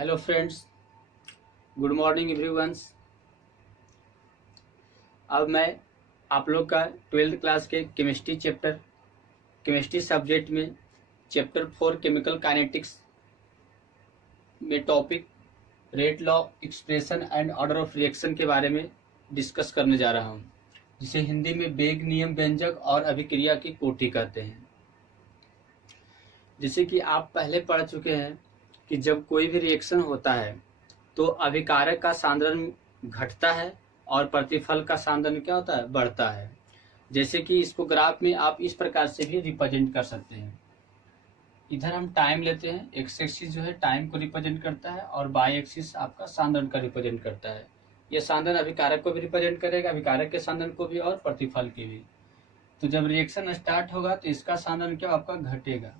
Hello friends, good morning everyone's. अब मैं आप लोग का 12th क्लास के केमिस्ट्री सब्जेक्ट में चैप्टर 4 केमिकल काइनेटिक्स में topic rate law, expression and order of reaction के बारे में डिस्कस करने जा रहा हूँ, जिसे हिंदी में वेग, नियम, व्यंजक और अभिक्रिया की कोटि कहते हैं। जैसे कि आप पहले पढ़ चुके हैं कि जब कोई भी रिएक्शन होता है तो अभिकारक का सांद्रण घटता है और प्रतिफल का सांद्रण क्या होता है, बढ़ता है। जैसे कि इसको ग्राफ में आप इस प्रकार से भी रिप्रेजेंट कर सकते हैं। इधर हम टाइम लेते हैं, एक्स एक्सिस जो है टाइम को रिप्रेजेंट करता है और वाई एक्सिस आपका सांद्रण का रिप्रेजेंट करता है। यह सांद्रण अभिकारक को भी रिप्रेजेंट करेगा, अभिकारक के सांद्रण को भी और प्रतिफल के भी। तो जब रिएक्शन स्टार्ट होगा तो इसका सांद्रण क्या आपका घटेगा,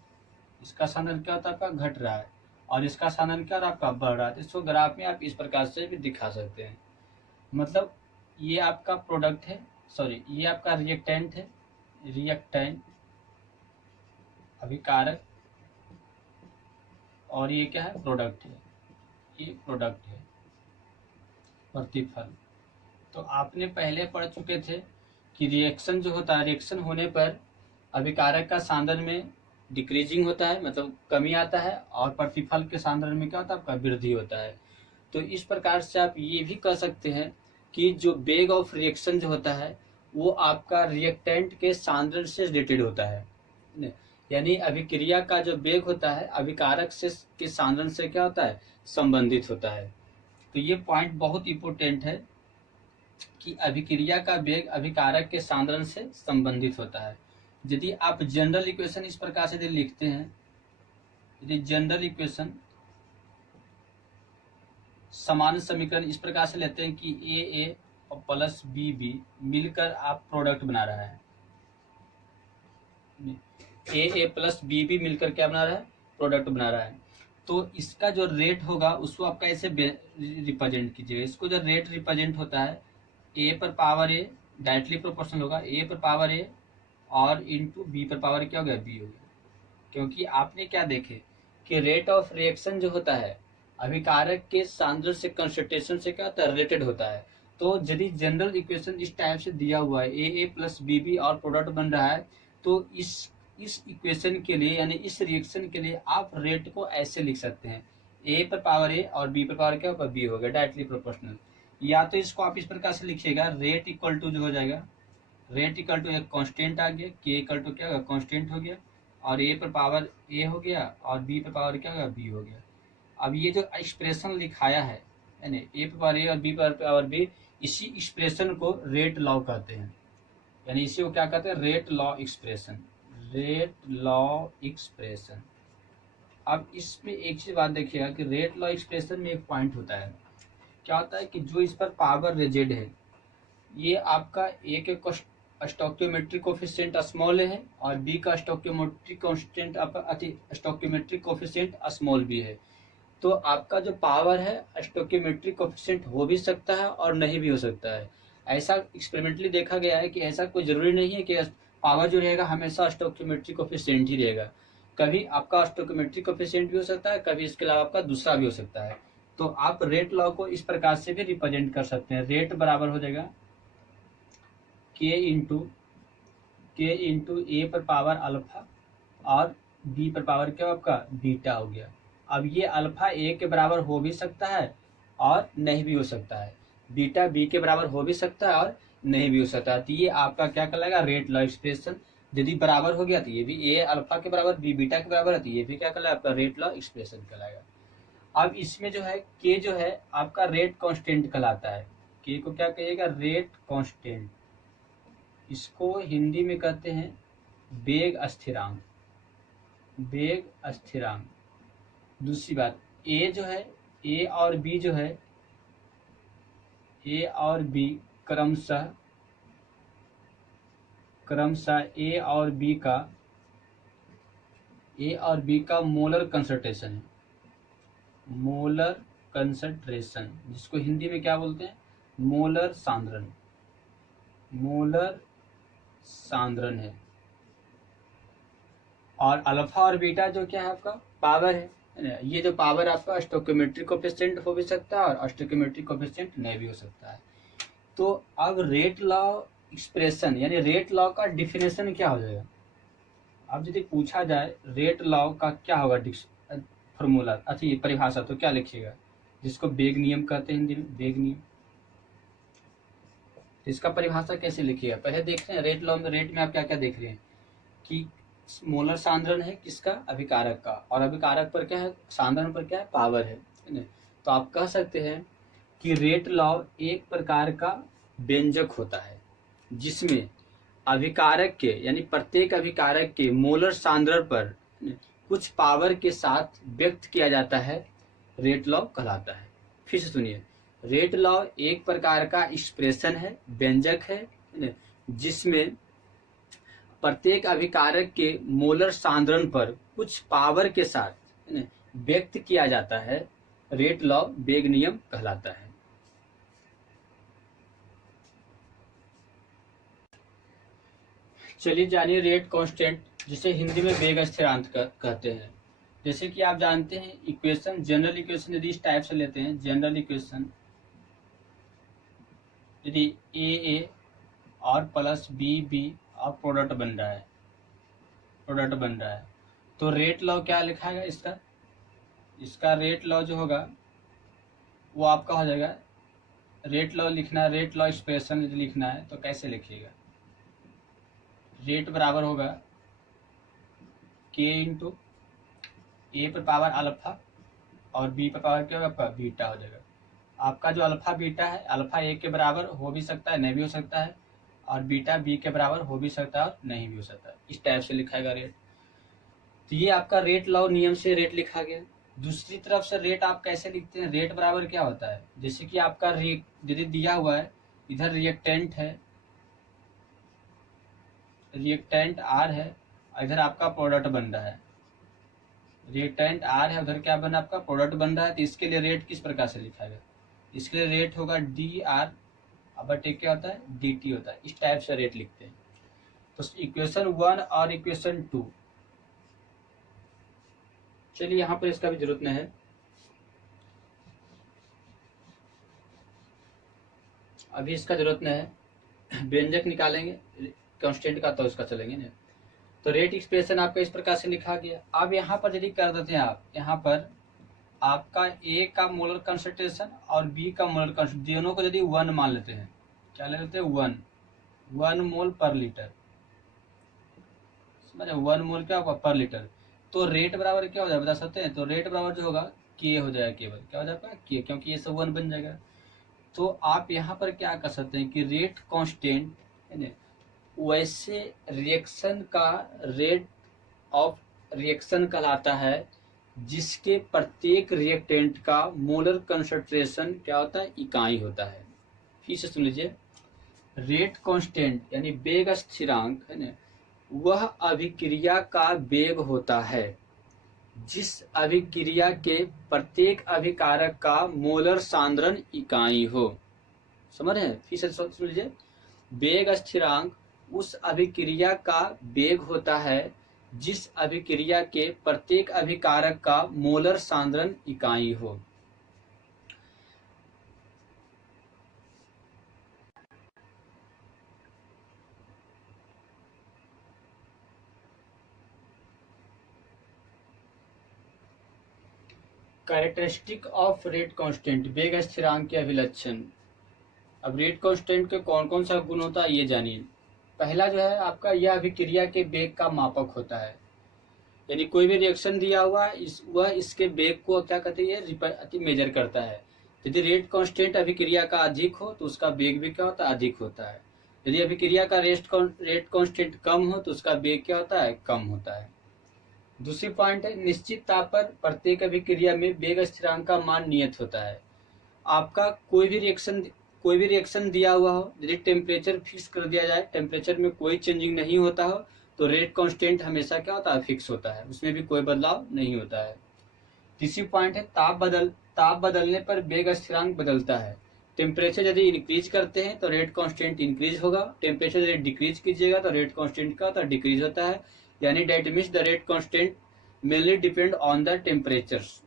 इसका सांद्रण क्या होता है आपका घट रहा है और इसका सांद्रण क्या आपका बढ़ रहा है। तो इसको ग्राफ में आप इस प्रकार से भी दिखा सकते हैं। मतलब ये आपका प्रोडक्ट है, सॉरी ये आपका रिएक्टेंट है, रिएक्टेंट अभिकारक, और ये क्या है, प्रोडक्ट है, ये प्रोडक्ट है प्रतिफल। तो आपने पहले पढ़ चुके थे कि रिएक्शन जो होता है, रिएक्शन होने पर अभिकारक का सांद्रण में डिक्रीजिंग होता है, मतलब कमी आता है, और प्रतिफल के सांद्रण में क्या होता है आपका वृद्धि होता है। तो इस प्रकार से आप ये भी कह सकते हैं कि जो वेग ऑफ रिएक्शन जो होता है वो आपका रिएक्टेंट के सांद्रण से रिलेटेड होता है, यानी अभिक्रिया का जो वेग होता है अभिकारक से के सांद्रण से क्या होता है, संबंधित होता है। तो ये पॉइंट बहुत इंपोर्टेंट है कि अभिक्रिया का वेग अभिकारक के सांद्रण से संबंधित होता है। यदि आप जनरल इक्वेशन इस प्रकार से लिखते हैं, यदि जनरल इक्वेशन सामान्य समीकरण इस प्रकार से लेते हैं कि ए और प्लस बी मिलकर आप प्रोडक्ट बना रहा है, ए प्लस बी मिलकर क्या बना रहा है, प्रोडक्ट बना रहा है। तो इसका जो रेट होगा उसको आप कैसे रिप्रेजेंट कीजिएगा। इसको जो रेट रिप्रेजेंट होता है ए पर पावर ए डायरेक्टली प्रोपोर्शनल होगा, ए पर पावर ए और इंटू बी पर पावर क्या हो गया, बी हो गया। क्योंकि आपने क्या देखे कि रेट ऑफ रिएक्शन जो होता है अभिकारक के सांद्रण से कंसंट्रेशन से क्या होता है, रिलेटेड होता है। तो यदि जनरल इक्वेशन इस टाइप से दिया हुआ है ए प्लस बी और प्रोडक्ट बन रहा है, तो इस इक्वेशन के लिए यानी इस रिएक्शन के लिए आप रेट को ऐसे लिख सकते हैं, ए पर पावर ए और बी पर पावर क्या होगा, बी हो गया, डायरेक्टली प्रोपोर्शनल। या तो इसको आप इस प्रकार से लिखिएगा, रेट इक्वल टू जो हो जाएगा, रेट इक्वल टू एक कांस्टेंट आ गया, के इक्वल टू क्या होगा, कांस्टेंट हो गया, और ए पर पावर ए हो गया और बी पर पावर क्या होगा, बी हो गया। अब ये जो एक्सप्रेशन लिखाया है यानी ए पर पावर ए और बी पर पावर बी, इसी एक्सप्रेशन को रेट लॉ कहते हैं, यानी इसी को क्या कहते हैं, rate law expression, rate law expression. अब इसमें एक चीज बात देखिएगा कि रेट लॉ एक्सप्रेशन में एक पॉइंट होता है, क्या होता है कि जो इस पर पावर रेजेड है ये आपका ए के स्टोइकियोमेट्रिक कोफिशिएंट स्मॉल है और बी का stoichiometric constant stoichiometric coefficient small B है। तो आपका जो पावर है स्टोइकियोमेट्रिक कोफिशिएंट हो भी सकता है और नहीं भी हो सकता है। ऐसा एक्सपेरिमेंटली देखा गया है कि ऐसा कोई जरूरी नहीं है कि पावर जो रहेगा हमेशा स्टोइकियोमेट्रिक कोफिशिएंट ही रहेगा। कभी आपका स्टोइकियोमेट्रिक कोफिशिएंट भी हो सकता है, कभी इसके अलावा आपका दूसरा भी हो सकता है। तो आप रेट लॉ को इस प्रकार से भी रिप्रेजेंट कर सकते हैं। रेट बराबर हो जाएगा के इंटू ए पर पावर अल्फा और बी पर पावर क्या आपका बीटा हो गया। अब ये अल्फा ए के बराबर हो भी सकता है और नहीं भी हो सकता है, बीटा बी के बराबर हो भी सकता है और नहीं भी हो सकता है। तो ये आपका क्या कहलाएगा, रेट लॉ एक्सप्रेशन। यदि बराबर हो गया तो ये भी ए अल्फा के बराबर बी बीटा के बराबर है, तो ये भी क्या कहलाएगा, आपका रेट लॉ एक्सप्रेशन कहलाएगा। अब इसमें जो है के जो है आपका रेट कांस्टेंट कहलाता है। के को क्या कहिएगा, रेट कांस्टेंट। इसको हिंदी में कहते हैं वेग स्थिरांक, वेग स्थिरांक। दूसरी बात, ए जो है, ए और बी जो है, ए और बी क्रमशः ए और बी का मोलर कंसंट्रेशन है, मोलर कंसंट्रेशन, जिसको हिंदी में क्या बोलते हैं, मोलर सांद्रण, मोलर सांद्रण है। और अल्फा और बीटा जो क्या है आपका पावर है, है ना। ये जो पावर आपका स्टोइकियोमेट्रिक कोएफिशिएंट हो भी सकता है और स्टोइकियोमेट्रिक कोएफिशिएंट नहीं भी हो सकता है। तो अब रेट लॉ एक्सप्रेशन यानी रेट लॉ का डिफिनेशन क्या हो जाएगा। अब यदि पूछा जाए रेट लॉ का क्या होगा फॉर्मूला अथी परिभाषा, तो क्या लिखिएगा, जिसको बेग नियम कहते हैं हिंदी में, बेग नियम। इसका परिभाषा कैसे लिखिएगा, पहले देख रहे हैं रेट लॉ में, रेट में आप क्या क्या देख रहे हैं कि मोलर सांद्रण है किसका, अभिकारक का, और अभिकारक पर क्या है, सांद्रण पर क्या है, पावर है ना। तो आप कह सकते हैं कि रेट लॉ एक प्रकार का व्यंजक होता है जिसमें अभिकारक के यानी प्रत्येक अभिकारक के मोलर सांद्रण पर कुछ पावर के साथ व्यक्त किया जाता है, रेट लॉ कहलाता है। फिर से सुनिए, रेट लॉ एक प्रकार का एक्सप्रेशन है, व्यंजक है जिसमें प्रत्येक अभिकारक के मोलर सांद्रण पर कुछ पावर के साथ व्यक्त किया जाता है, रेट लॉ बेग नियम कहलाता है। चलिए जानिए रेट कांस्टेंट, जिसे हिंदी में बेग स्थिरांक कहते हैं। जैसे कि आप जानते हैं इक्वेशन, जनरल इक्वेशन यदि इस टाइप से लेते हैं, जनरल इक्वेशन यदि ए और प्लस बी और प्रोडक्ट बन रहा है, तो रेट लॉ क्या लिखा है इसका रेट लॉ जो होगा वो आपका हो जाएगा, रेट लॉ लिखना है, रेट लॉ एक्सप्रेशन यदि लिखना है तो कैसे लिखिएगा, रेट बराबर होगा के इंटू ए पर पावर अल्फा और बी पर पावर क्या होगा, बीटा हो जाएगा। आपका जो अल्फा बीटा है, अल्फा ए के बराबर हो भी सकता है, नहीं भी हो सकता है, और बीटा बी के बराबर हो भी सकता है और नहीं भी हो सकता है। इस टाइप से लिखाएगा रेट। तो ये आपका रेट लॉ नियम से रेट लिखा गया। दूसरी तरफ से रेट आप कैसे लिखते हैं, रेट बराबर क्या होता है, जैसे कि आपका रेट यदि दिया हुआ है, इधर रिएक्टेंट है, रिएक्टेंट आर है, इधर आपका प्रोडक्ट बन रहा है, रिएक्टेंट आर है, उधर क्या बना आपका प्रोडक्ट बन रहा है। तो इसके लिए रेट किस प्रकार से लिखा गया, इसके लिए रेट होगा डी आर बटे क्या होता है, डी टी होता है। इस टाइप से रेट लिखते हैं। तो इक्वेशन 1 और इक्वेशन 2, चलिए यहाँ पर इसका भी जरूरत नहीं है, अभी इसका जरूरत नहीं है, व्यंजक निकालेंगे कांस्टेंट का तो उसका चलेंगे ना। तो रेट एक्सप्रेशन आपका इस प्रकार से लिखा गया। अब यहाँ पर यदि कर देते हैं आप, यहाँ पर आपका ए का मोलर कंसंट्रेशन और बी का मोलर कंसंट्रेशन दोनों को यदि 1 मान लेते हैं, क्या ले लेते हैं, 1 मोल पर लीटर, समझे, 1 मोल क्या होगा पर लीटर। तो रेट बराबर क्या हो जाएगा बता सकते हैं, तो रेट बराबर जो होगा के हो जाएगा, केवल क्या हो जाएगा के, क्योंकि ये सब 1 बन जाएगा। तो आप यहाँ पर क्या कर सकते हैं कि रेट कांस्टेंट है ना, वैसे रिएक्शन का रेट ऑफ रिएक्शन कहलाता है जिसके प्रत्येक रिएक्टेंट का मोलर कंसंट्रेशन क्या होता है, इकाई होता है। फिर से सुन लीजिए, रेट कांस्टेंट यानी वेग स्थिरांक है ना, वह अभिक्रिया का वेग होता है जिस अभिक्रिया के प्रत्येक अभिकारक का मोलर सांद्रण इकाई हो। समझ रहे हैं, फिर से सुन लीजिए, वेग स्थिरांक उस अभिक्रिया का वेग होता है जिस अभिक्रिया के प्रत्येक अभिकारक का मोलर सांद्रण इकाई हो। कैरेक्टरिस्टिक ऑफ रेट कांस्टेंट, वेग स्थिरांक के अभिलक्षण। अब रेट कांस्टेंट के कौन कौन सा गुण होता है ये जानिए। पहला जो है आपका, यह अभिक्रिया के वेग का मापक होता है, यानी कोई भी रिएक्शन दिया हुआ वह इसके वेग को क्या कहते हैं, मेजर करता है। यदि रेट कांस्टेंट अभिक्रिया का अधिक हो तो उसका वेग भी क्या होता है, अधिक होता है। यदि अभिक्रिया का रेट कांस्टेंट कम हो तो उसका वेग क्या होता है, कम होता है। दूसरी पॉइंट है, निश्चित ताप पर प्रत्येक अभिक्रिया में वेग स्थिरांक का मान नियत होता है। आपका कोई भी रिएक्शन दिया हुआ हो, यदि टेम्परेचर फिक्स कर दिया जाए, टेम्परेचर में कोई चेंजिंग नहीं होता हो, तो रेट कांस्टेंट हमेशा क्या होता है, फिक्स होता है, उसमें भी कोई बदलाव नहीं होता है। तीसरी पॉइंट है, ताप बदलने पर वेग स्थिरांक बदलता है। टेम्परेचर यदि इंक्रीज करते हैं तो रेट कांस्टेंट इंक्रीज होगा, टेम्परेचर यदि डिक्रीज कीजिएगा तो रेट कांस्टेंट का डिक्रीज होता है। यानी that means the rate constant mainly depend on the temperatures.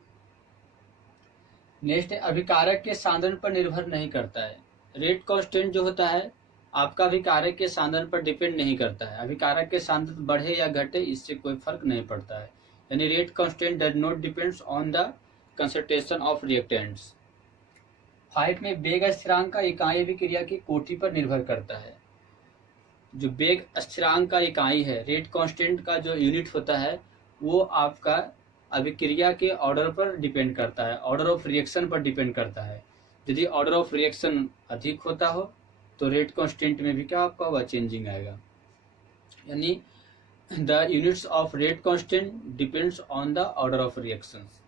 Next है अभिकारक के सांद्रण पर निर्भर नहीं करता है। रेट कांस्टेंट जो होता है आपका अभिकारक के सांद्रण पर डिपेंड नहीं करता है। अभिकारक के सांद्रण बढ़े या घटे इससे कोई फर्क नहीं पड़ता है। यानी rate constant does not depends on the concentration of reactants. 5 में वेग स्थिरांक का इकाई अभिक्रिया की कोटि पर निर्भर करता है। जो वेग स्थिरांक का इकाई है, रेट कांस्टेंट का जो यूनिट होता है वो आपका अभिक्रिया के ऑर्डर पर डिपेंड करता है, ऑर्डर ऑफ रिएक्शन पर डिपेंड करता है। यदि ऑर्डर ऑफ रिएक्शन अधिक होता हो तो रेट कांस्टेंट में भी क्या आपका हुआ चेंजिंग आएगा। यानी the units of rate constant depends on the order of reactions.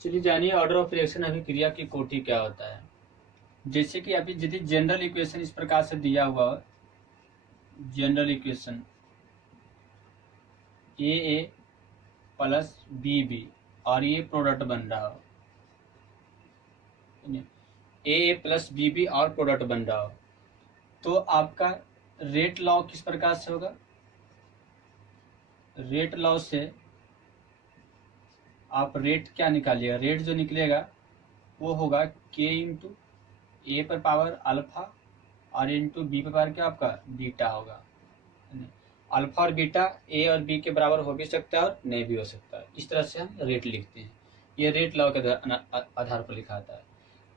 चलिए जानिए ऑर्डर ऑफ रिएक्शन अभिक्रिया की कोटि क्या होता है। जैसे कि अभी यदि जनरल इक्वेशन इस प्रकार से दिया हुआ हो, जनरल इक्वेशन ए प्लस बी और ये प्रोडक्ट बन रहा हो, ए प्लस बी और प्रोडक्ट बन रहा हो, तो आपका रेट लॉ किस प्रकार से होगा। रेट लॉ से आप रेट क्या निकालिएगा, रेट जो निकलेगा वो होगा के इंटू ए पर पावर अल्फा और इंटू बी पर पावर क्या आपका बीटा होगा। अल्फा और बीटा ए और बी के बराबर हो भी सकता है और नहीं भी हो सकता है। इस तरह से हम रेट लिखते हैं। ये रेट लॉ के आधार पर लिखा आता है।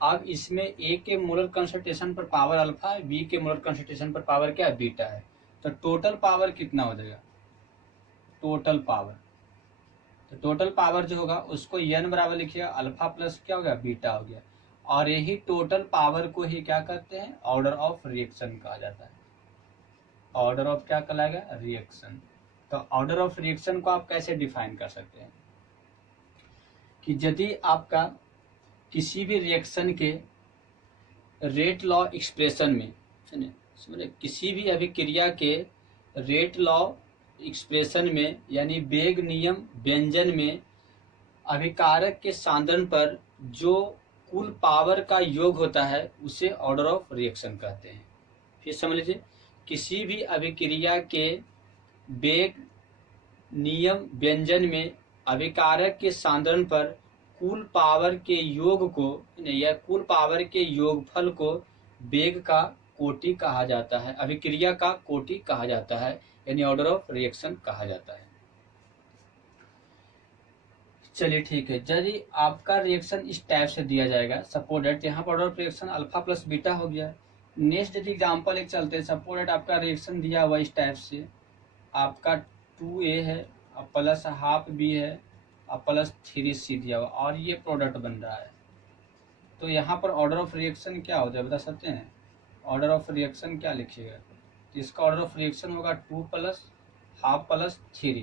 अब इसमें ए के मोलर कंसंट्रेशन पर पावर अल्फा है, बी के मोलर कंसंट्रेशन पर पावर क्या बीटा है, तो टोटल पावर कितना हो जाएगा, टोटल पावर। तो टोटल पावर जो होगा उसको n बराबर लिखिएगा अल्फा प्लस क्या हो गया बीटा हो गया। और यही टोटल पावर को ही क्या कहते हैं, ऑर्डर ऑफ रिएक्शन कहा जाता है। ऑर्डर ऑफ क्या कहलाएगा, रिएक्शन। तो ऑर्डर ऑफ रिएक्शन को आप कैसे डिफाइन कर सकते हैं कि यदि आपका किसी भी रिएक्शन के रेट लॉ एक्सप्रेशन में, समझे, किसी भी अभिक्रिया के रेट लॉ एक्सप्रेशन में यानी वेग नियम व्यंजन में अभिकारक के सांद्रण पर जो कुल पावर का योग होता है उसे ऑर्डर ऑफ रिएक्शन कहते हैं। फिर समझ लीजिए, किसी भी अभिक्रिया के वेग नियम व्यंजन में अभिकारक के सांद्रण पर कुल पावर के योग को या कुल पावर के योगफल को वेग का कोटि कहा जाता है, अभिक्रिया का कोटि कहा जाता है, यानी ऑर्डर ऑफ रिएक्शन कहा जाता है। चलिए ठीक है, यदि आपका रिएक्शन इस टाइप से दिया जाएगा, सपोज दैट यहाँ पर order of reaction alpha plus beta हो गया। नेक्स्ट यदि एग्जाम्पल एक चलते हैं, सपोज दैट आपका रिएक्शन दिया हुआ इस टाइप से, आपका 2A है और प्लस हाफ B है और प्लस 3C दिया हुआ और ये प्रोडक्ट बन रहा है। तो यहाँ पर ऑर्डर ऑफ रिएक्शन क्या हो जाए बता सकते हैं, ऑर्डर ऑफ रिएक्शन क्या लिखिएगा, तो इसका ऑर्डर ऑफ रिएक्शन होगा 2 प्लस हाफ प्लस 3,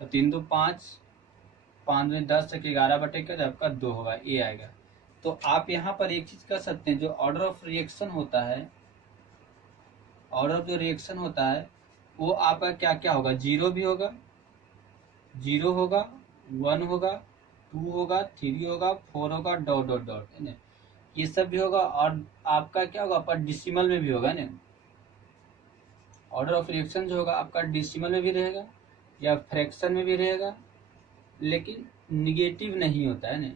तो 3 2 5, 5 में 10 तक 11 बटे का आपका 2 होगा, ये आएगा। तो आप यहाँ पर एक चीज कर सकते हैं, जो ऑर्डर ऑफ रिएक्शन होता है, ऑर्डर ऑफ जो रिएक्शन होता है वो आपका क्या क्या होगा, 0 भी होगा, 0 होगा, 1 होगा, 2 होगा, 3 होगा, 4 होगा, डॉट डॉट डॉट, है ना, ये सब भी होगा। और आपका क्या होगा, पर डिसिमल में भी होगा ना, ऑर्डर ऑफ रिएक्शन जो होगा आपका डिसिमल में भी रहेगा या फ्रैक्शन में भी रहेगा, लेकिन निगेटिव नहीं होता है ना,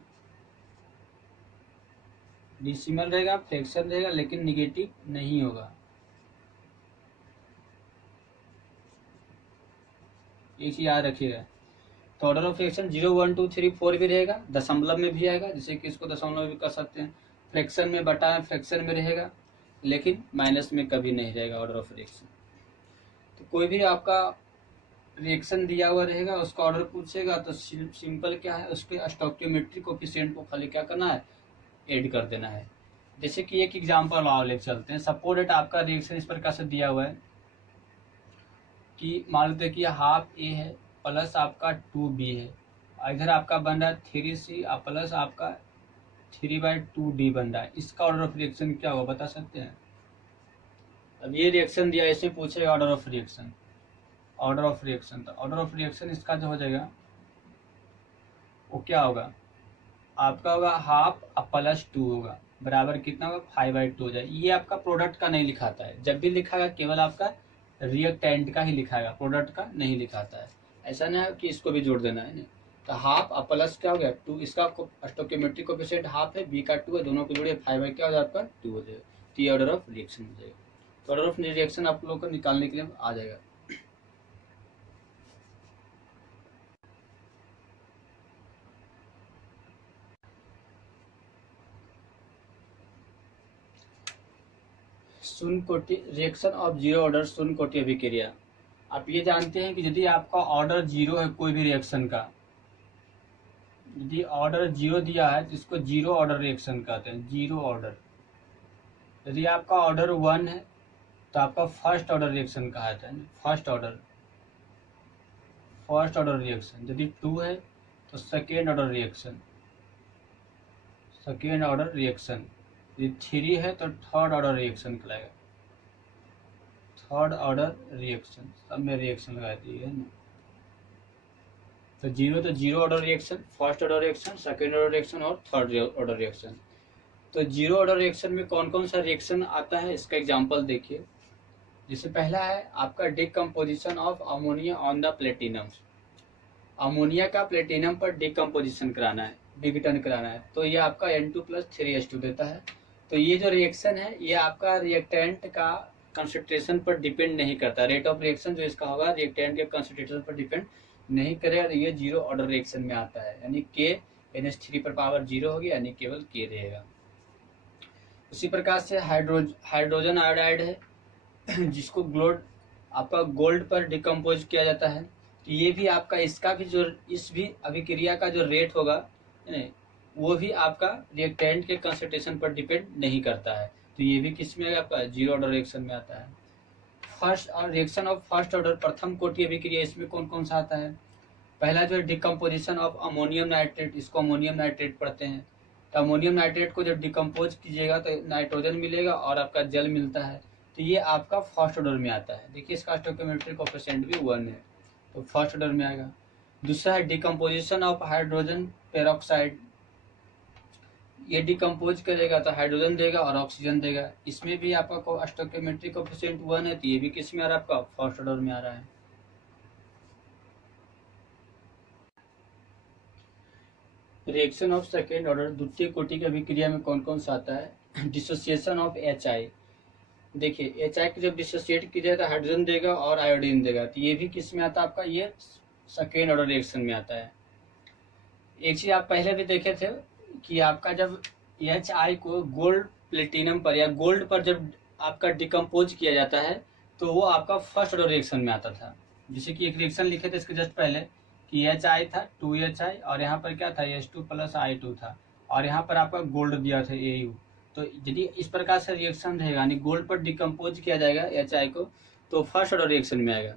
डिसिमल रहेगा, फ्रैक्शन रहेगा, लेकिन निगेटिव नहीं होगा। एक चीज याद रखिएगा। तो ऑर्डर ऑफ रिएक्शन 0 1 2 3 4 भी रहेगा, दशमलव में भी आएगा, जैसे कि इसको दशमलव भी कर सकते हैं, फ्रैक्शन में बटा फ्रैक्शन में रहेगा, लेकिन माइनस में कभी नहीं रहेगा ऑर्डर ऑफ रिएक्शन। तो कोई भी आपका रिएक्शन दिया हुआ रहेगा, उसका ऑर्डर पूछेगा तो सिंपल क्या है, उसके स्टोइकियोमेट्रिक कोएफिशिएंट को खाली क्या करना है, ऐड कर देना है। जैसे कि एक एग्जांपल और ले चलते हैं, सपोज दैट आपका रिएक्शन इस प्रकार से दिया हुआ है कि मान लेते हैं कि हाफ A है प्लस आपका 2B है, और इधर आपका बन रहा है 3C और प्लस आपका 3/2D बन रहा है। इसका ऑर्डर ऑफ रिएक्शन क्या होगा बता सकते हैं। अब ये रिएक्शन दिया, इसमें पूछेगा order of reaction, order of reaction, तो ऑर्डर ऑफ रिएक्शन इसका जो हो जाएगा वो क्या होगा, आपका होगा हाफ और प्लस 2 होगा, बराबर कितना होगा 5/2 हो जाए। ये आपका प्रोडक्ट का नहीं लिखाता है, जब भी लिखागा केवल आपका रिएक्टेंट का ही लिखाएगा, प्रोडक्ट का नहीं लिखाता है। ऐसा ना है कि इसको भी जोड़ देना है ना। तो हाफ और प्लस क्या हो गया 2, इसका स्टोइकियोमेट्रिक कोएफिशिएंट हाफ है, बी का 2 है, दोनों को जोड़िए 5 क्या हो जाए आपका 2 हो जाएगा। तो ये ऑर्डर ऑफ रिएक्शन हो जाएगा। तो ऑर्डर ऑफ रिएक्शन आप लोगों को निकालने के लिए आ जाएगा। शून्य कोटि रिएक्शन ऑफ जीरो ऑर्डर शून्य कोटि अभिक्रिया। आप ये जानते हैं कि यदि आपका ऑर्डर जीरो है कोई भी रिएक्शन का, यदि ऑर्डर जीरो दिया है तो इसको जीरो ऑर्डर रिएक्शन कहते हैं, जीरो ऑर्डर। यदि आपका ऑर्डर 1 है तो आपका फर्स्ट ऑर्डर रिएक्शन कहा जाता है, फर्स्ट ऑर्डर रिएक्शन। यदि 2 है तो सेकेंड ऑर्डर रिएक्शन, यदि 3 है तो थर्ड ऑर्डर रिएक्शन कहलाएगा, थर्ड ऑर्डर रिएक्शन। सब में रिएक्शन लगा दिए है ना। तो zero order reaction, first order reaction, second order reaction और थर्ड ऑर्डर रिएक्शन। तो जीरो ऑर्डर रिएक्शन में कौन कौन सा रिएक्शन आता है इसका एग्जांपल देखिए। जैसे पहला है आपका decomposition of ammonia on the platinum. Ammonia का प्लेटिनम पर डिकम्पोजिशन कराना है, विघटन कराना है, तो ये आपका N2+3H2 देता है। तो ये जो रिएक्शन है ये आपका रिएक्टेंट का कंसंट्रेशन पर डिपेंड नहीं करता, रेट ऑफ रिएक्शन जो इसका होगा रिएक्टेंट के कंसंट्रेशन पर डिपेंड नहीं करेगा। ये जीरो ऑर्डर रिएक्शन में आता है, यानी K NH3 पर पावर 0 होगी, यानी केवल K रहेगा। उसी प्रकार से हाइड्रोजन आयोडाइड है जिसको गोल्ड पर डिकम्पोज किया जाता है। तो ये भी आपका इसका भी जो इस भी अभिक्रिया का जो रेट होगा वो भी आपका रिएक्टेंट के कंसंट्रेशन पर डिपेंड नहीं करता है। तो ये भी किस में आपका जीरो ऑर्डर रिएक्शन में आता है। फर्स्ट और रिएक्शन ऑफ फर्स्ट ऑर्डर प्रथम कोटि अभिक्रिया, इसमें कौन कौन सा आता है। पहला जो है डिकम्पोजिशन ऑफ अमोनियम नाइट्रेट, इसको अमोनियम नाइट्रेट पढ़ते हैं। तो अमोनियम नाइट्रेट को जब डिकम्पोज कीजिएगा तो नाइट्रोजन मिलेगा और आपका जल मिलता है। तो ये आपका फर्स्ट ऑर्डर में आता है। देखिए इसका स्टोइकियोमेट्रिक कोएफिशिएंट भी 1 है, तो फर्स्ट ऑर्डर में आएगा। दूसरा है डिकम्पोजिशन ऑफ हाइड्रोजन पेरोक्साइड, ये डिकम्पोज करेगा तो हाइड्रोजन देगा और ऑक्सीजन देगा। इसमें भी आपका स्टोइकियोमेट्रिक कोएफिशिएंट 1 है, तो ये भी किस में आ रहा है आपका फर्स्ट ऑर्डर में आ रहा है। रिएक्शन ऑफ सेकेंड ऑर्डर द्वितीय कोटि की अभिक्रिया में कौन कौन सा आता है। डिसोसिएशन ऑफ HI, देखिए HI को जब डिसोसिएट किया तो हाइड्रोजन देगा और आयोडीन देगा, तो ये भी किस में आता है आपका, ये सेकेंड ऑर्डर रिएक्शन में आता है। एक चीज आप पहले भी देखे थे कि आपका जब HI को गोल्ड प्लेटिनम पर या गोल्ड पर जब आपका डिकम्पोज किया जाता है तो वो आपका फर्स्ट ऑर्डर रिएक्शन में आता था। जैसे कि एक रिएक्शन लिखे थे इसके जस्ट पहले कि HI था 2HI और यहाँ पर क्या था H2+I2 था और यहाँ पर आपका गोल्ड दिया था AU। तो यदि इस प्रकार से रिएक्शन रहेगा यानी गोल्ड पर डिकम्पोज किया जाएगा HI को तो फर्स्ट ऑर्डर रिएक्शन में आएगा।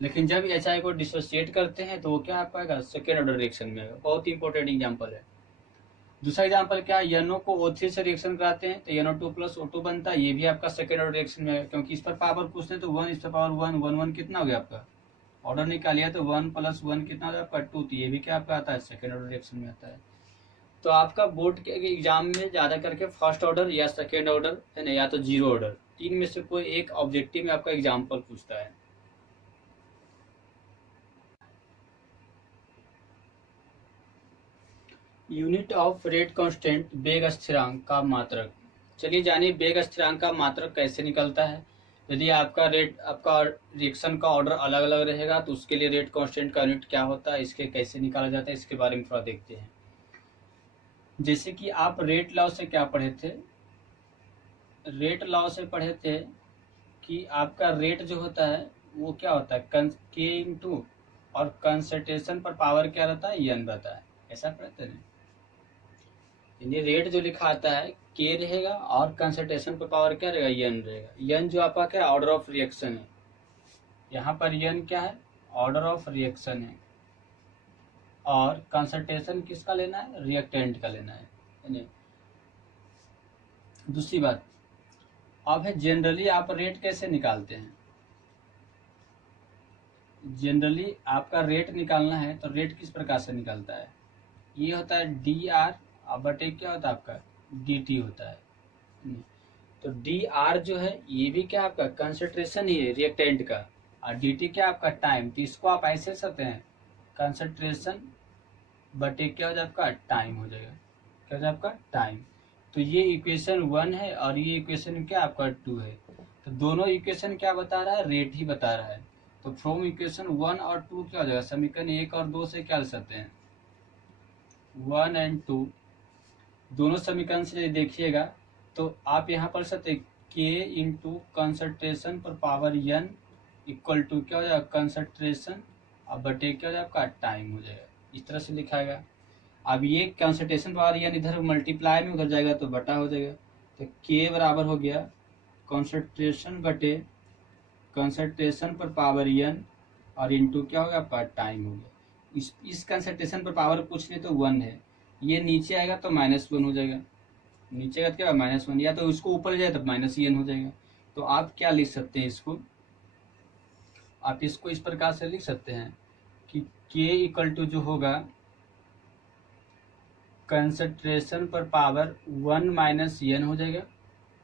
लेकिन जब HI को डिसोसिएट करते हैं तो वो क्या आ पाएगा, सेकेंड ऑर्डर रिएक्शन में आएगा। बहुत ही इंपॉर्टेंट एग्जाम्पल है। दूसरा एग्जाम्पल क्या है, NO को O3 से रिएक्शन कराते हैं तो NO2+O2 बनता है, ये भी आपका सेकेंड ऑर्डर रिएक्शन में आएगा। क्योंकि इस पर पावर पूछते हैं तो 1 इस पर पावर 1 कितना हो गया आपका, ऑर्डर निकालिए तो 1+1 कितना हो आपका 2, तो ये भी क्या आपका आता है सेकेंड ऑर्डर रिएक्शन में आता है। तो आपका बोर्ड के एग्जाम में ज्यादा करके फर्स्ट ऑर्डर या सेकेंड ऑर्डर है ना, या तो जीरो ऑर्डर, तीन में से कोई एक ऑब्जेक्टिव में आपका एग्जाम्पल पूछता है। यूनिट ऑफ रेट कांस्टेंट, वेग स्थिरांक का मात्रक। चलिए जानिए वेग स्थिरांक का मात्रक कैसे निकलता है। यदि आपका रिएक्शन का ऑर्डर अलग अलग रहेगा तो उसके लिए रेट कांस्टेंट का यूनिट क्या होता है, इसके कैसे निकाला जाता है, इसके बारे में थोड़ा देखते हैं। जैसे कि आप रेट लॉ से क्या पढ़े थे, रेट लॉ से पढ़े थे कि आपका रेट जो होता है वो क्या होता है K × और कंसंट्रेशन पर पावर क्या रहता है N रहता है, ऐसा पढ़ते हैं। यानी रेट जो लिखा आता है K रहेगा और कंसंट्रेशन पर पावर क्या रहेगा N रहेगा। N जो आपका क्या ऑर्डर ऑफ रिएक्शन है, यहाँ पर N क्या है ऑर्डर ऑफ रिएक्शन है और कंसंट्रेशन किसका लेना है रिएक्टेंट का लेना है। दूसरी बात अब है जनरली आप रेट कैसे निकालते हैं। जनरली आपका रेट निकालना है तो रेट किस प्रकार से निकलता है, ये होता है DR और बटे क्या होता है आपका DT होता है। तो डी आर जो है ये भी क्या आपका कंसंट्रेशन ही है रिएक्टेंट का, और डी टी क्या आपका टाइम। तो इसको आप ऐसे सकते हैं कंसंट्रेशन बटे क्या हो जाए आपका टाइम हो जाएगा, क्या हो जाए आपका टाइम। तो ये इक्वेशन 1 है और ये इक्वेशन क्या आपका 2 है। तो दोनों इक्वेशन क्या बता रहा है, रेट ही बता रहा है। तो फ्रॉम इक्वेशन 1 और 2 क्या हो जाएगा, समीकरण 1 और 2 से क्या लिख सकते हैं 1 एंड 2, दोनों समीकरण से देखिएगा तो आप यहाँ पर सकते के इंटू कंसंट्रेशन पर पावर n इक्वल टू क्या हो जाएगा कंसंट्रेशन और बटे क्या हो जाएगा आपका टाइम हो जाएगा, इस तरह से लिखाएगा। अब ये कंसंट्रेशन पावर n इधर मल्टीप्लाई में उधर जाएगा तो बटा हो जाएगा। तो k बराबर हो गया कंसंट्रेशन बटे कंसंट्रेशन पर पावर n और इंटू क्या होगा आपका टाइम हो गया। इस कंसंट्रेशन पर पावर कुछ नहीं तो 1 है, ये नीचे आएगा तो -1 हो जाएगा, नीचे का क्या -1, या तो इसको ऊपर जाए तो -n हो जाएगा। तो आप क्या लिख सकते हैं इसको, आप इसको इस प्रकार से लिख सकते हैं कि k इक्वल टू जो होगा कंसंट्रेशन पर पावर 1 - n हो जाएगा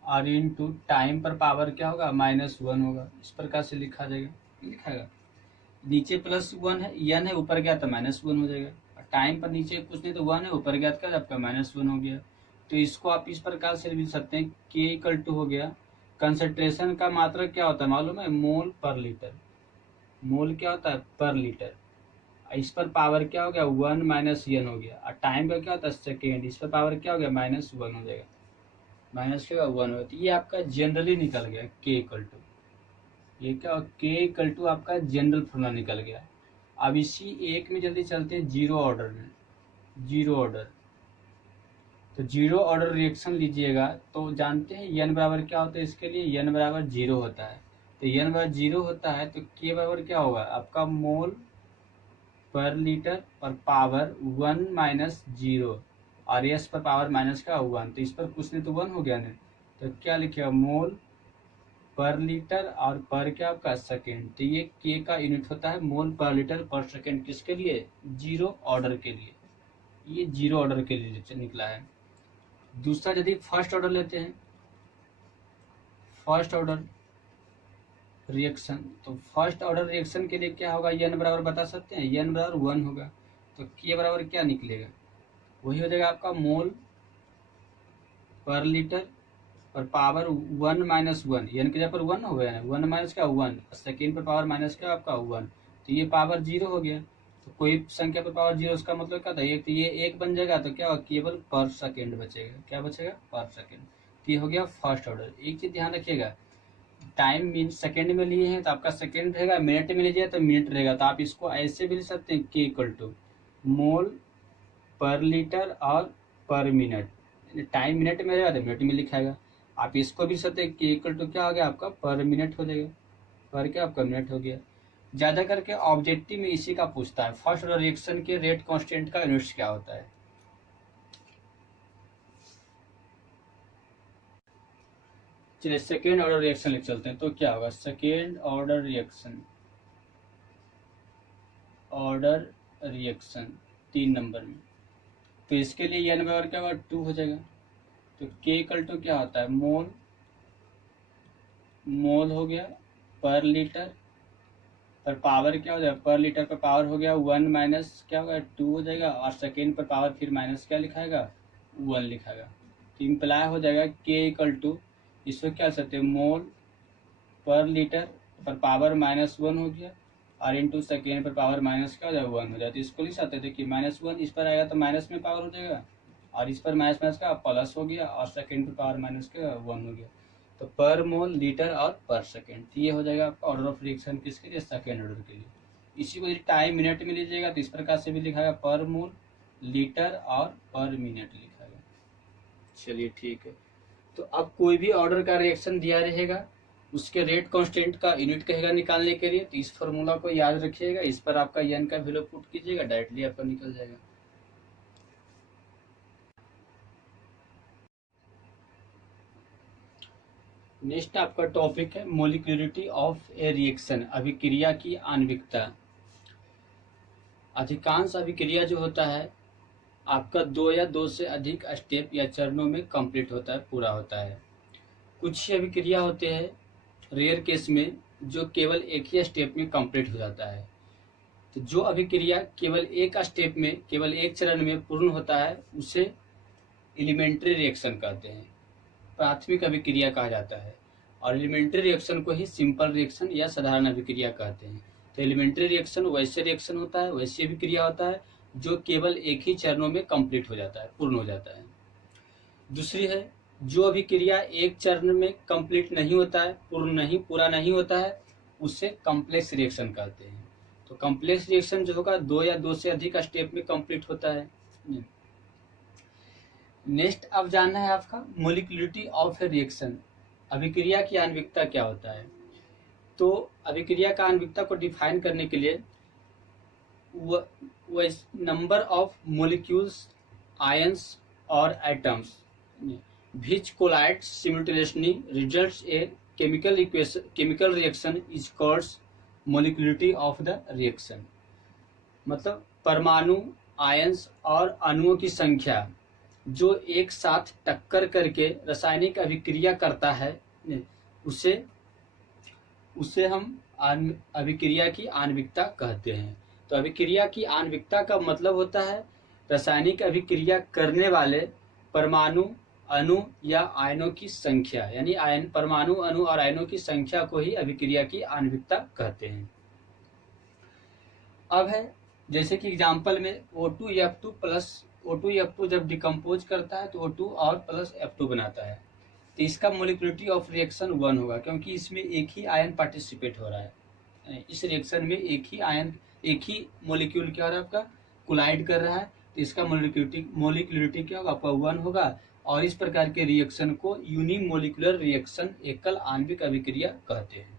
और इंटू टाइम पर पावर क्या होगा -1 होगा, इस प्रकार से लिखा जाएगा, लिखाएगा। नीचे +1 है, n है, ऊपर गया तो -1 हो जाएगा। टाइम पर नीचे कुछ नहीं तो 1 है, ऊपर गया तो आपका -1 हो गया। तो इसको आप इस प्रकार से लिख सकते हैं k इक्वल टू हो गया कंसंट्रेशन का मात्रा क्या होता है मालूम है, मोल पर लीटर। मोल क्या होता है पर लीटर, इस पर पावर क्या हो गया 1 - n हो गया, और टाइम का क्या होता है सेकेंड, इस पर पावर क्या हो गया -1 हो जाएगा, माइनस क्या 1 हो। तो ये आपका जनरली निकल गया k इक्वल टू, ये क्या k इक्वल टू आपका जनरल फॉर्मूला निकल गया। अब इसी एक में जल्दी चलते हैं जीरो ऑर्डर में, जीरो ऑर्डर। तो जीरो ऑर्डर रिएक्शन लीजिएगा तो जानते हैं n बराबर क्या होता है, इसके लिए n बराबर 0 होता है। तो n बराबर 0 होता है तो k बराबर क्या होगा आपका मोल पर लीटर पर पावर 1 - 0 और s पर पावर माइनस का 1, तो इस पर कुछ नहीं तो 1 हो गया ना। तो क्या लिखेगा मोल पर लीटर और पर क्या आपका सेकेंड। तो ये k का यूनिट होता है मोल पर लीटर पर सेकेंड, किसके लिए जीरो ऑर्डर के लिए, ये जीरो ऑर्डर के लिए निकला है। दूसरा यदि फर्स्ट ऑर्डर लेते हैं, फर्स्ट ऑर्डर रिएक्शन, तो फर्स्ट ऑर्डर रिएक्शन के लिए क्या होगा n बराबर बता सकते हैं, n बराबर 1 होगा। तो k बराबर क्या निकलेगा, वही हो जाएगा आपका मोल पर लीटर पर पावर 1 - 1, n के जगह पर 1 हो गया ना, 1 माइनस का 1, सेकेंड पर पावर माइनस का आपका 1, तो ये पावर 0 हो गया। तो कोई संख्या पर पावर 0 उसका मतलब क्या था एक, तो ये 1 बन जाएगा तो क्या होगा केवल पर सेकेंड बचेगा, क्या बचेगा पर सेकेंड। तो ये हो गया फर्स्ट ऑर्डर। एक चीज ध्यान रखिएगा, टाइम मीन सेकेंड में लिए हैं तो आपका सेकेंड रहेगा, मिनट में लीजिए तो मिनट रहेगा। तो आप इसको ऐसे भी लिख सकते हैं k इक्वल टू मोल पर लीटर और पर मिनट, टाइम मिनट में रहेगा तो मिनट में लिखाएगा। आप इसको भी सकते हैं k इक्वल टू क्या हो गया आपका पर मिनट हो जाएगा, पर क्या आपका मिनट हो गया। ज्यादा करके ऑब्जेक्टिव में इसी का पूछता है, फर्स्ट ऑर्डर रिएक्शन के रेट कांस्टेंट का यूनिट्स क्या होता है। चलिए सेकेंड ऑर्डर रिएक्शन लिख चलते हैं, तो क्या होगा second order reaction, order reaction 3 number में। तो इसके लिए n बराबर क्या होगा 2 हो जाएगा। तो k इक्वल टू क्या होता है मोल, मोल हो गया पर लीटर पर पावर क्या हो जाएगा, पर लीटर पर पावर हो गया 1 माइनस क्या होगा 2 हो जाएगा, और सेकेंड पर पावर फिर माइनस क्या लिखाएगा 1 लिखाएगा। तो इम्प्लाई हो जाएगा k इक्वल टू, इसको क्या सकते हैं मोल पर लीटर पर पावर -1 हो गया और इंटू सेकेंड पर पावर माइनस क्या हो जाएगा 1 हो जाए। तो इसको लिख सकते थे कि -1 इस पर आएगा तो माइनस में पावर हो जाएगा, और इस पर माइनस माइनस का प्लस हो गया और सेकेंड पर पावर माइनस का 1 हो गया। तो पर मोल लीटर और पर सेकेंड, तो ये हो जाएगा आपका ऑर्डर ऑफ रिएक्शन किसके लिए सेकेंड ऑर्डर के लिए। इसी को टाइम मिनट में लीजिएगा तो इस प्रकार से भी लिखाएगा पर मोल लीटर और पर मिनट लिखाएगा। चलिए ठीक है। तो अब कोई भी ऑर्डर का रिएक्शन दिया रहेगा उसके रेट कांस्टेंट का यूनिट कहेगा निकालने के लिए, तो इस फार्मूला को याद रखिएगा, इस पर आपका n का वैल्यू पुट कीजिएगा डायरेक्टली आपका निकल जाएगा। नेक्स्ट आपका टॉपिक है मोलिकुलरिटी ऑफ ए रिएक्शन, अभिक्रिया की आणविकता। अधिकांश अभिक्रिया जो होता है आपका 2 या 2 से अधिक स्टेप या चरणों में कंप्लीट होता है, पूरा होता है। कुछ ही अभिक्रिया होते हैं रेयर केस में जो केवल एक ही स्टेप में कंप्लीट हो जाता है। तो जो अभिक्रिया केवल एक स्टेप में, केवल एक चरण में पूर्ण होता है उसे एलिमेंट्री रिएक्शन कहते हैं, प्राथमिक अभिक्रिया कहा जाता है। और एलिमेंट्री रिएक्शन को ही सिंपल रिएक्शन या साधारण अभिक्रिया कहते हैं। तो एलिमेंट्री रिएक्शन वैसे रिएक्शन होता है, वैसी अभिक्रिया होता है जो केवल एक ही चरणों में कंप्लीट हो जाता है, पूर्ण हो जाता है। दूसरी है जो अभिक्रिया एक चरण में कंप्लीट नहीं होता है, पूरा नहीं होता है, उसे कॉम्प्लेक्स रिएक्शन कहते हैं। तो कॉम्प्लेक्स रिएक्शन जो होगा 2 या 2 से अधिक स्टेप में कंप्लीट होता है। नेक्स्ट अब जानना है आपका मोलिकुलरिटी ऑफ ए रिएक्शन, अभिक्रिया की आणविकता क्या होता है। तो अभिक्रिया का आणविकता को डिफाइन करने के लिए नंबर ऑफ मोलिक्यूल्स, आयंस और atoms which collide simultaneously results a chemical reaction is called molecularity of the reaction। मतलब परमाणु, आयंस और अणुओं की संख्या जो एक साथ टक्कर करके रासायनिक अभिक्रिया करता है उसे हम अभिक्रिया की आणविकता कहते हैं। तो अभिक्रिया की आणविकता का मतलब होता है रासायनिक अभिक्रिया करने वाले परमाणु, अणु या आयनों की संख्या, यानी परमाणु, अणु और आयनों की संख्या को ही अभिक्रिया की आणविकता कहते हैं। अब है जैसे कि एग्जांपल में O2F2 जब डिकम्पोज करता है तो O2 और प्लस F2 बनाता है, तो इसका मोलिकुलरिटी ऑफ रिएक्शन 1 होगा, क्योंकि इसमें एक ही आयन पार्टिसिपेट हो रहा है। इस रिएक्शन में एक ही मोलिक्यूल क्या हो रहा है आपका, कोलाइड कर रहा है, तो इसका मोलिकुलरिटी क्या होगा आपका 1 होगा। और इस प्रकार के रिएक्शन को यूनिमोलिकुलर रिएक्शन, एकल आणविक अभिक्रिया कहते हैं।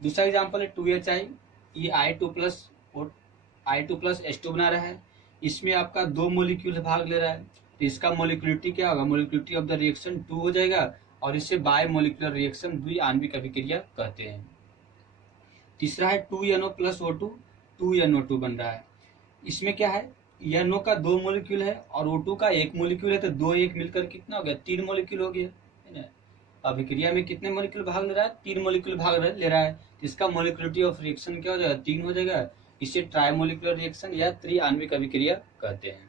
दूसरा एग्जांपल है 2HI, ये I2 प्लस H2 बना रहा है, इसमें आपका 2 मोलिक्यूल भाग ले रहा है, तो इसका मोलिकुलरिटी क्या होगा, मोलिकुलरिटी ऑफ द रिएक्शन 2 हो जाएगा, और इसे बाय मोलिकुलर रिएक्शन, द्विआण्विक अभिक्रिया कहते हैं। तीसरा है 2NO प्लस O2, 2NO2 बन रहा है, इसमें क्या है, NO का 2 मोलिक्यूल है और O2 का 1 मोलिक्यूल है, तो 2 1 मिलकर कितना हो गया, 3 मोलिक्यूल हो गया, है ना। अभिक्रिया में कितने मोलिक्यूल भाग ले रहा है, 3 मोलिक्यूल भाग ले रहा है, तो इसका मोलिकुलरिटी ऑफ रिएक्शन क्या हो जाएगा, 3 हो जाएगा। इसे ट्राइमोलिकुलर रिएक्शन या त्रिआण्विक अभिक्रिया कहते हैं।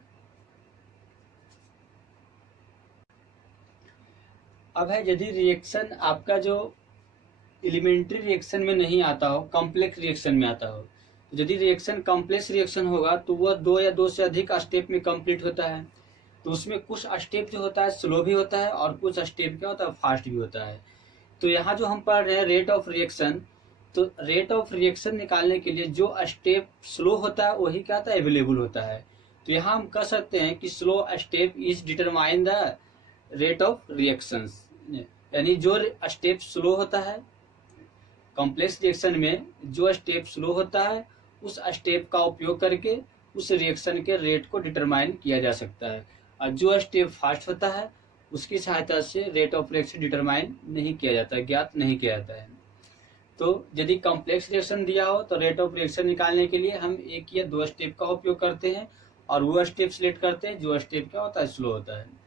अब है यदि रिएक्शन आपका जो एलिमेंट्री रिएक्शन में नहीं आता हो, कॉम्प्लेक्स रिएक्शन में आता हो, यदि रिएक्शन कॉम्प्लेक्स रिएक्शन होगा तो वह 2 या 2 से अधिक स्टेप में कंप्लीट होता है। तो उसमें कुछ स्टेप जो होता है स्लो भी होता है और कुछ स्टेप क्या होता है फास्ट भी होता है। तो यहाँ जो हम पढ़ रहे हैं रेट ऑफ रिएक्शन, तो रेट ऑफ रिएक्शन निकालने के लिए जो स्टेप स्लो होता है वही क्या होता है, अवेलेबल होता है। तो यहाँ हम कह सकते हैं कि slow step is determine the rate of reactions, यानी जो स्टेप स्लो होता है कॉम्प्लेक्स रिएक्शन में, जो स्टेप स्लो होता है उस स्टेप का उपयोग करके उस रिएक्शन के रेट को डिटरमाइन किया जा सकता है, और जो स्टेप फास्ट होता है उसकी सहायता से रेट ऑफ रिएक्शन डिटरमाइन नहीं किया जाता है, ज्ञात नहीं किया जाता है। तो यदि कॉम्प्लेक्स रिएक्शन दिया हो तो रेट ऑफ रिएक्शन निकालने के लिए हम 1 या 2 स्टेप का उपयोग करते हैं, और वो स्टेप सिलेक्ट करते हैं जो स्टेप क्या होता है, स्लो होता है।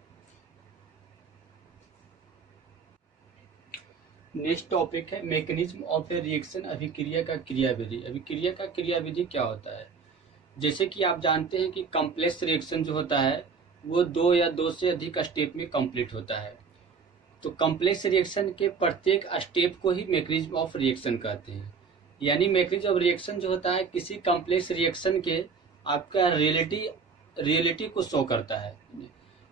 नेक्स्ट टॉपिक है मैकेनिज्म ऑफ ए रिएक्शन, अभिक्रिया का क्रियाविधि। अभिक्रिया का क्रियाविधि क्या होता है। जैसे कि आप जानते हैं कि कॉम्प्लेक्स रिएक्शन जो होता है वो 2 या 2 से अधिक स्टेप में कंप्लीट होता है। तो कॉम्प्लेक्स रिएक्शन के प्रत्येक स्टेप को ही मैकेनिज्म ऑफ रिएक्शन कहते हैं। यानी मैकेनिज्म ऑफ रिएक्शन जो होता है किसी कॉम्प्लेक्स रिएक्शन के आपका रियलिटी को शो करता है,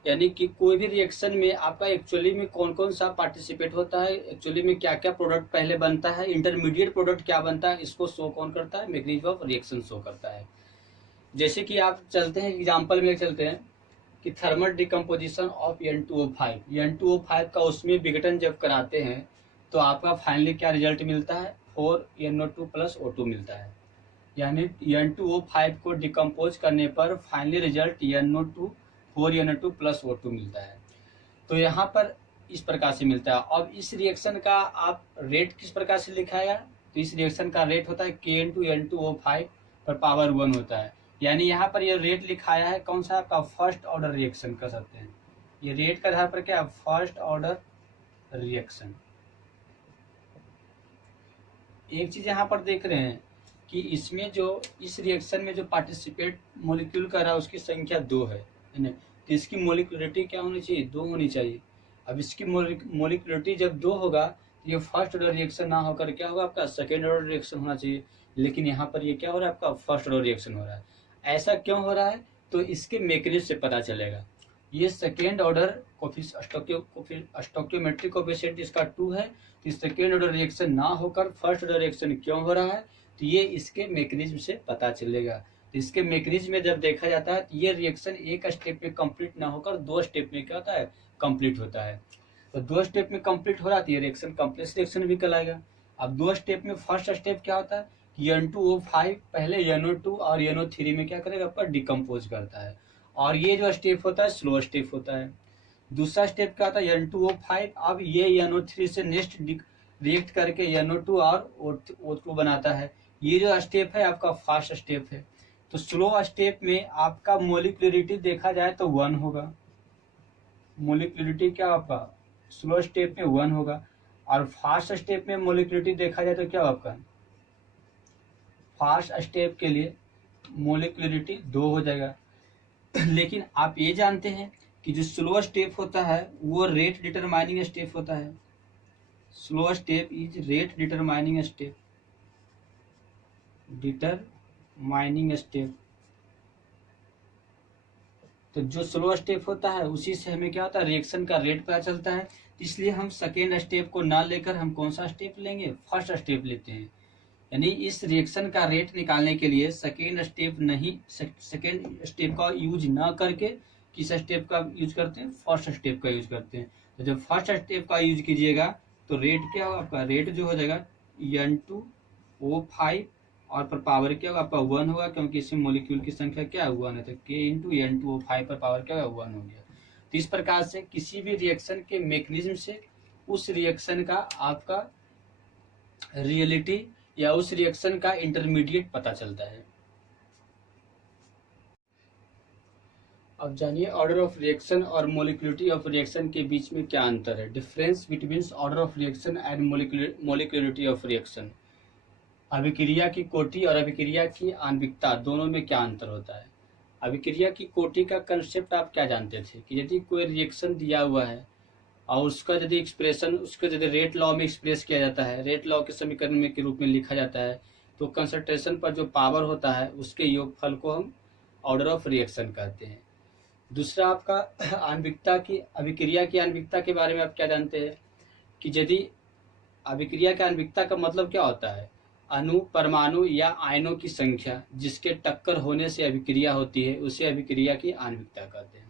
यानी कि कोई भी रिएक्शन में आपका एक्चुअली में कौन कौन सा पार्टिसिपेट होता है, एक्चुअली में क्या क्या प्रोडक्ट पहले बनता है, इंटरमीडिएट प्रोडक्ट क्या बनता है, इसको शो कौन करता है, मैकेनिज्म ऑफ रिएक्शन शो करता है। जैसे कि आप चलते हैं एग्जांपल में चलते हैं कि थर्मल डिकम्पोजिशन ऑफ N2O5 का उसमें विघटन जब कराते हैं तो आपका फाइनली क्या रिजल्ट मिलता है, 4NO2 प्लस O2 मिलता है। यानी N2O5 को डिकम्पोज करने पर finally result 4NO2 plus O2 मिलता है। तो यहाँ पर इस प्रकार से मिलता है। अब इस रिएक्शन का आप रेट किस प्रकार से लिखाया, तो इस रिएक्शन का रेट होता है Kn2N2O5 पर पावर 1 होता है। यानी यहाँ पर ये रेट लिखाया है कौन सा, आपका फर्स्ट ऑर्डर रिएक्शन कर सकते हैं। ये रेट का आधार पर क्या फर्स्ट ऑर्डर रिएक्शन। एक चीज यहाँ पर देख रहे हैं कि इसमें जो इस रिएक्शन में जो पार्टिसिपेट मॉलिक्यूल कर रहा है उसकी संख्या 2 है ना, तो इसकी मोलिकुलरिटी क्या होनी चाहिए, 2 होनी चाहिए। अब इसकी मोलिकुलरिटी जब 2 होगा तो ये फर्स्ट ऑर्डर रिएक्शन ना होकर क्या होगा, आपका सेकेंड ऑर्डर रिएक्शन होना चाहिए, लेकिन यहाँ पर ये क्या हो रहा है, आपका फर्स्ट ऑर्डर रिएक्शन हो रहा है। ऐसा क्यों हो रहा है, तो इसके मैकेनिज्म से पता चलेगा। ये सेकेंड ऑर्डर स्टोइकियोमेट्रिक कोएफिशिएंट इसका 2 है, तो सेकेंड ऑर्डर रिएक्शन ना होकर फर्स्ट ऑर्डर रिएक्शन क्यों हो रहा है, तो ये इसके मैकेनिज्म से पता चलेगा। तो इसके मैकेनिज्म में जब देखा जाता है तो ये रिएक्शन एक स्टेप में कंप्लीट ना होकर 2 स्टेप में क्या होता है, कंप्लीट होता है। तो 2 स्टेप में कंप्लीट हो रहा है तो ये रिएक्शन कॉम्प्लेक्स रिएक्शन भी कहलाएगा। अब 2 स्टेप में फर्स्ट स्टेप क्या होता है, N2O5 पहले NO2 और NO3 में क्या करेगा, आपका डिकम्पोज करता है, और ये जो स्टेप होता है स्लो स्टेप होता है। दूसरा स्टेप क्या होता है, N2O5 अब ये NO3 से नेक्स्ट रिएक्ट करके NO2 और O2 बनाता है। ये जो स्टेप है आपका फास्ट स्टेप है। तो स्लो स्टेप में आपका मोलिकुलरिटी देखा जाए तो 1 होगा, मोलिकुलरिटी क्या आपका स्लो स्टेप में 1 होगा, और फास्ट स्टेप में मोलिकुलरिटी देखा जाए तो क्या आपका फास्ट स्टेप के लिए मोलिकुलरिटी 2 हो जाएगा। लेकिन आप ये जानते हैं कि जो स्लो स्टेप होता है वो रेट डिटरमाइनिंग स्टेप होता है। Slow step is rate determining step, determining step. तो जो स्लो स्टेप होता है उसी से हमें क्या होता है, रिएक्शन का रेट पता चलता है। इसलिए हम सेकेंड स्टेप को ना लेकर हम कौन सा स्टेप लेंगे, फर्स्ट स्टेप लेते हैं। यानी इस रिएक्शन का रेट निकालने के लिए सेकेंड स्टेप का यूज ना करके किस स्टेप का यूज करते हैं, फर्स्ट स्टेप का यूज करते हैं। तो जब फर्स्ट स्टेप का यूज कीजिएगा तो रेट क्या होगा, आपका रेट जो हो जाएगा N2O5 और पर पावर क्या होगा, आपका 1 होगा, क्योंकि इसमें मॉलिक्यूल की संख्या क्या है 1 है, तो K इंटू N2O5 पर पावर क्या होगा 1 हो गया। तो इस प्रकार से किसी भी रिएक्शन के मैकेनिज्म से उस रिएक्शन का आपका रियलिटी या उस रिएक्शन का इंटरमीडिएट पता चलता है। अब जानिए ऑर्डर ऑफ रिएक्शन और मोलिकुलरिटी ऑफ रिएक्शन के बीच में क्या अंतर है। Difference between order of reaction and molecularity of reaction. अभिक्रिया की कोटि और अभिक्रिया की आणविकता दोनों में क्या अंतर होता है। अभिक्रिया की कोटि का कंसेप्ट आप क्या जानते थे कि यदि कोई रिएक्शन दिया हुआ है और उसका यदि एक्सप्रेशन उसको यदि रेट लॉ में एक्सप्रेस किया जाता है, रेट लॉ के समीकरण में के रूप में लिखा जाता है, तो कंसंट्रेशन पर जो पावर होता है उसके योगफल को हम ऑर्डर ऑफ रिएक्शन कहते हैं। दूसरा आपका आणविकता की, अभिक्रिया की आणविकता के बारे में आप क्या जानते हैं कि यदि अभिक्रिया की आणविकता का मतलब क्या होता है, अणु परमाणु या आयनों की संख्या जिसके टक्कर होने से अभिक्रिया होती है उसे अभिक्रिया की आणविकता कहते हैं।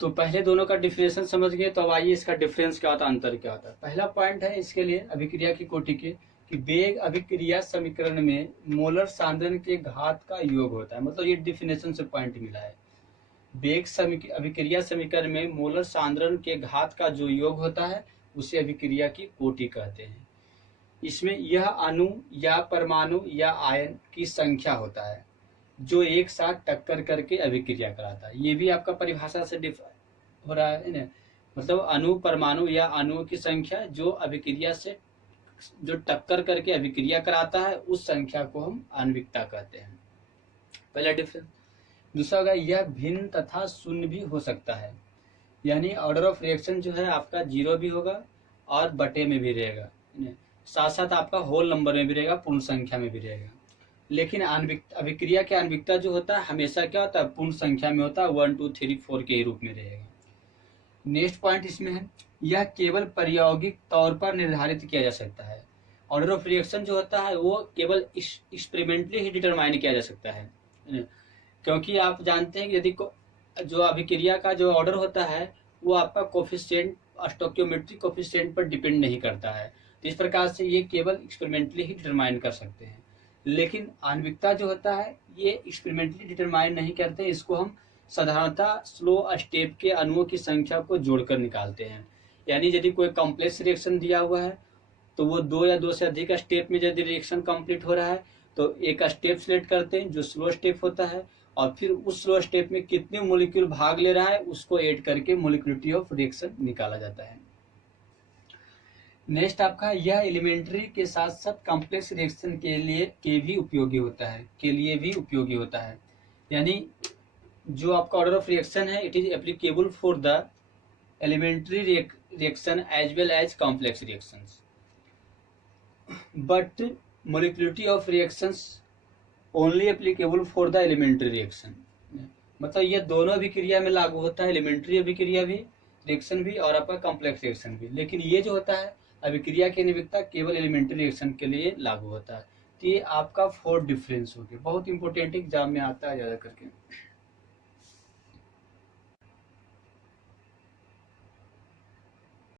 तो पहले दोनों का डिफरेंशिएशन समझ गए, तो अब आइए इसका डिफरेंस क्या होता है, अंतर क्या होता है। पहला पॉइंट है इसके लिए अभिक्रिया की कोटि के कि वेग अभिक्रिया समीकरण में मोलर सांद्रण के घात का योग होता है, मतलब ये डिफिनेशन से पॉइंट मिला है। वेग अभिक्रिया समीकरण में मोलर सांद्रण के घात का जो योग होता है उसे अभिक्रिया की कोटि कहते हैं। इसमें यह अणु या परमाणु या आयन की संख्या होता है जो एक साथ टक्कर करके अभिक्रिया कराता है। ये भी आपका परिभाषा से हो रहा है ना, मतलब अणु परमाणु या अणुओं की संख्या जो अभिक्रिया से जो टक्कर करके अभिक्रिया कराता है उस संख्या को हम आणविकता कहते हैं। पहला डिफरेंस। दूसरा होगा यह भिन्न तथा शून्य भी हो सकता है, यानी ऑर्डर ऑफ रिएक्शन जो है आपका 0 भी होगा और बटे में भी रहेगा, साथ साथ आपका होल नंबर में भी रहेगा, पूर्ण संख्या में भी रहेगा। लेकिन अभिक्रिया के आणविकता जो होता है हमेशा क्या होता है, पूर्ण संख्या में होता है, 1 2 3 4 के रूप में रहेगा। नेक्स्ट पॉइंट इसमें है यह केवल प्रायोगिक तौर पर निर्धारित किया जा सकता है। ऑर्डर ऑफ रिएक्शन जो होता है वो केवल एक्सपेरिमेंटली ही डिटरमाइन किया जा सकता है, क्योंकि आप जानते हैं कि यदि जो अभिक्रिया का जो ऑर्डर होता है वो आपका कोफिशिएंट स्टोइकियोमेट्रिक कोफिशिएंट पर डिपेंड नहीं करता है, तो इस प्रकार से ये केवल एक्सपेरिमेंटली ही डिटरमाइन कर सकते हैं। लेकिन आणविकता जो होता है ये एक्सपेरिमेंटली डिटरमाइन नहीं करते, इसको हम साधारणतः स्लो स्टेप के अणुओं की संख्या को जोड़कर निकालते हैं। यानी यदि कोई कॉम्प्लेक्स रिएक्शन दिया हुआ है तो वो 2 या 2 से अधिक स्टेप में यदि रिएक्शन कंप्लीट हो रहा है तो एक स्टेप सिलेक्ट करते हैं जो स्लो स्टेप होता है, और फिर उस स्लो स्टेप में कितने मोलिक्यूल भाग ले रहा है उसको ऐड करके मोलिकुलरिटी ऑफ रिएक्शन निकाला जाता है। नेक्स्ट आपका यह एलिमेंट्री के साथ साथ कॉम्प्लेक्स रिएक्शन के भी उपयोगी होता है यानी जो आपका ऑर्डर ऑफ रिएक्शन है it is applicable for the elementary reaction as well as complex reactions but molecularity of reactions only applicable for the elementary reaction. मतलब ये दोनों अभिक्रिया में लागू होता है, एलिमेंट्री अभिक्रिया भी, रिएक्शन भी और आपका कॉम्प्लेक्स रिएक्शन भी। लेकिन ये जो होता है अभिक्रिया की निविकता केवल एलिमेंट्री रिएक्शन के लिए लागू होता है। तो ये आपका 4 डिफरेंस हो गया, बहुत इंपॉर्टेंट एग्जाम में आता है ज्यादा करके।